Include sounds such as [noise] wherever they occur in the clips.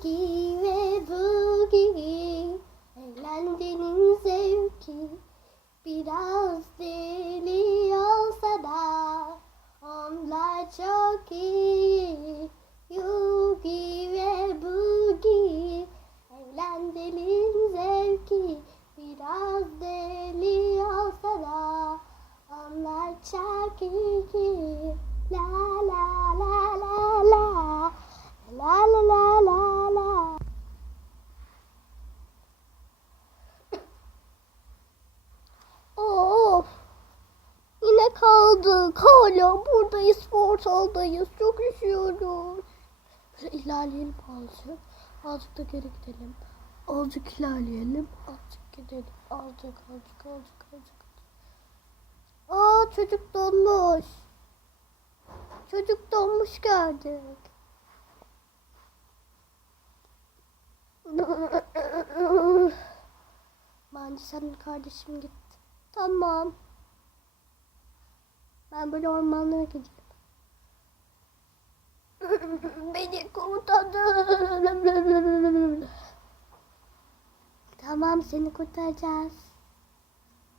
Oogie ve boogie Eğlencenin zevki Biraz deli olsa da Onlar çok iyi. Yugi ve Boogie Eğlencenin zevki Biraz deli olsa da Onlar çok iyi. La la la la La la la la la Of Kaldık. Hala buradayız. Portaldayız. Çok üşüyoruz. İlerleyelim azıcık. Azıcık da geri gidelim. Azıcık ilerleyelim. Azıcık gidelim. Azıcık azıcık azıcık azıcık. Aa çocuk donmuş. Çocuk donmuş gördük. [laughs] Bence senin kardeşim gitti. Tamam. Ben böyle ormanlara gideyim. [laughs] Beni kurtarın. Tamam seni kurtaracağız.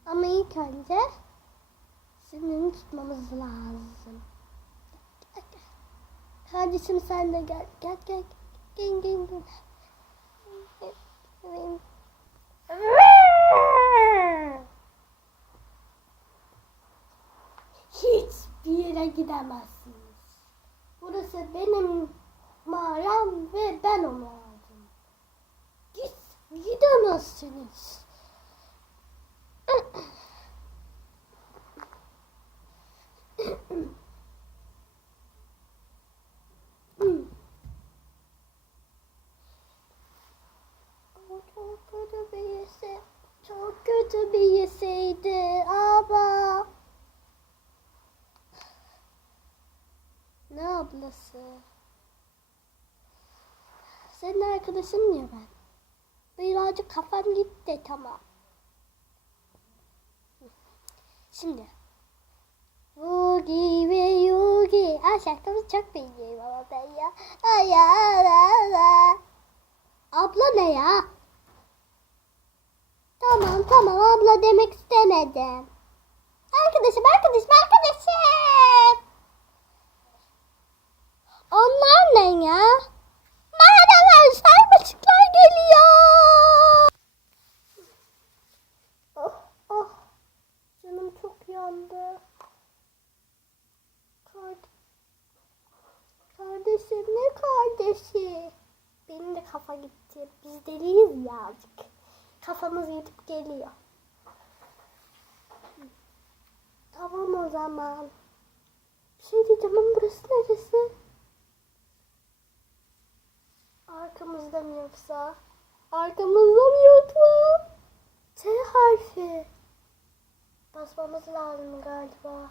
Ama ilk önce seni tutmamız lazım. Kardeşim sen de. Gel gel. Gel gel gel. gel. Yere gidemezsiniz. Burası benim mağaram ve ben onu aldım. Git, gidemezsiniz. Çok kötü birisi. Çok kötü birisiydi ama. Ablası? Senin arkadaşın ya ben. Birazcık kafam gitti tamam. Şimdi. Yugi ve Yugi. Aa şarkımız çok beğeniyorum ama ben ya. Ay la. Abla ne ya? Tamam tamam abla demek istemedim. Arkadaşım arkadaşım arkadaşım. Onlar ne ya? Mağaralar sarmaşıklar geliyor. Oh oh. Canım çok yandı. Kard Kardeşim ne kardeşi? Benim de kafa gitti. Biz deliyiz ya azıcık. Kafamız gidip geliyor. Tamam o zaman. Bir şey diyeceğim ama burası neresi? Arkamızda mı yoksa? Arkamızda mı yoksa? T harfi. Basmamız lazım galiba.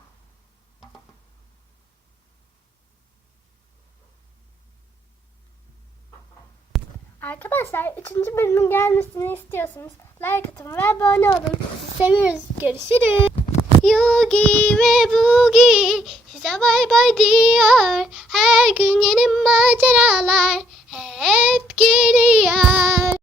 Arkadaşlar 3. bölümün gelmesini istiyorsanız like atın ve abone olun. Sizi seviyoruz. Görüşürüz. Yugi ve Bugi size bay bay diyor. Her gün yeni maceralar hep geliyor.